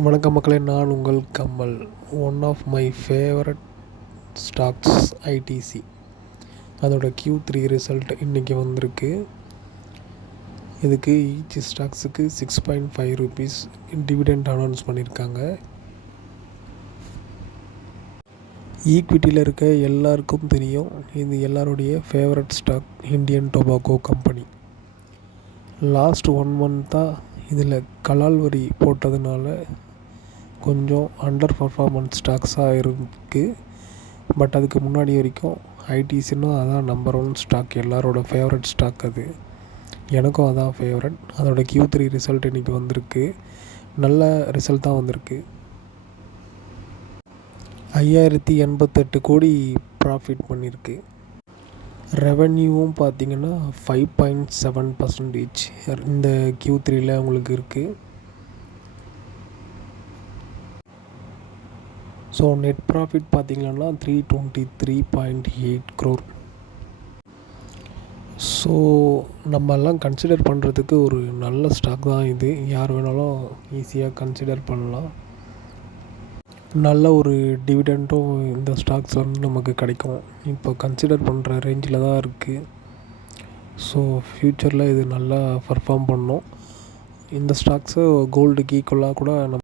வணக்கம் மக்களே, நான் உங்கள் Kamal. One of my favourite stocks ITC. அதோட Q3 ரிசல்ட் இன்றைக்கி வந்திருக்கு. இதுக்கு ஈச் ஸ்டாக்ஸுக்கு 6.5 rupees டிவிடெண்ட் அனௌன்ஸ் பண்ணியிருக்காங்க. ஈக்விட்டியில் இருக்க எல்லாருக்கும் தெரியும், இது எல்லாருடைய favourite stock Indian tobacco company. Last 1 month இதில் கலால் வரி போட்டதுனால கொஞ்சம் அண்டர் பர்ஃபார்மன்ஸ் ஸ்டாக்ஸாக இருக்குது. பட் அதுக்கு முன்னாடி வரைக்கும் ஐடிசின்னா அதான் நம்பர் 1 ஸ்டாக், எல்லாரோட ஃபேவரட் ஸ்டாக். அது எனக்கும் அதான் ஃபேவரட். அதோட Q3 ரிசல்ட் இன்றைக்கி வந்திருக்கு. நல்ல ரிசல்ட் தான் வந்திருக்கு. 5088 கோடி ப்ராஃபிட் பண்ணியிருக்கு. ரெவென்யூவும் பார்த்திங்கன்னா 5.7% இந்த Q3ல் உங்களுக்கு இருக்குது. ஸோ நெட் ப்ராஃபிட் பார்த்திங்கன்னா 323.8 crore. ஸோ நம்மெல்லாம் கன்சிடர் பண்ணுறதுக்கு ஒரு நல்ல ஸ்டாக் தான் இது. யார் வேணாலும் ஈஸியாக கன்சிடர் பண்ணலாம். நல்ல ஒரு டிவிடெண்ட்டும் இந்த ஸ்டாக்ஸ் நமக்கு கிடைக்கும். இப்போ கன்சிடர் பண்ணுற ரேஞ்சில் தான் இருக்குது. ஸோ ஃப்யூச்சரில் இது நல்லா பர்ஃபார்ம் பண்ணும். இந்த ஸ்டாக்ஸை கோல்டுக்கு ஈக்குவலாக கூட நம்ம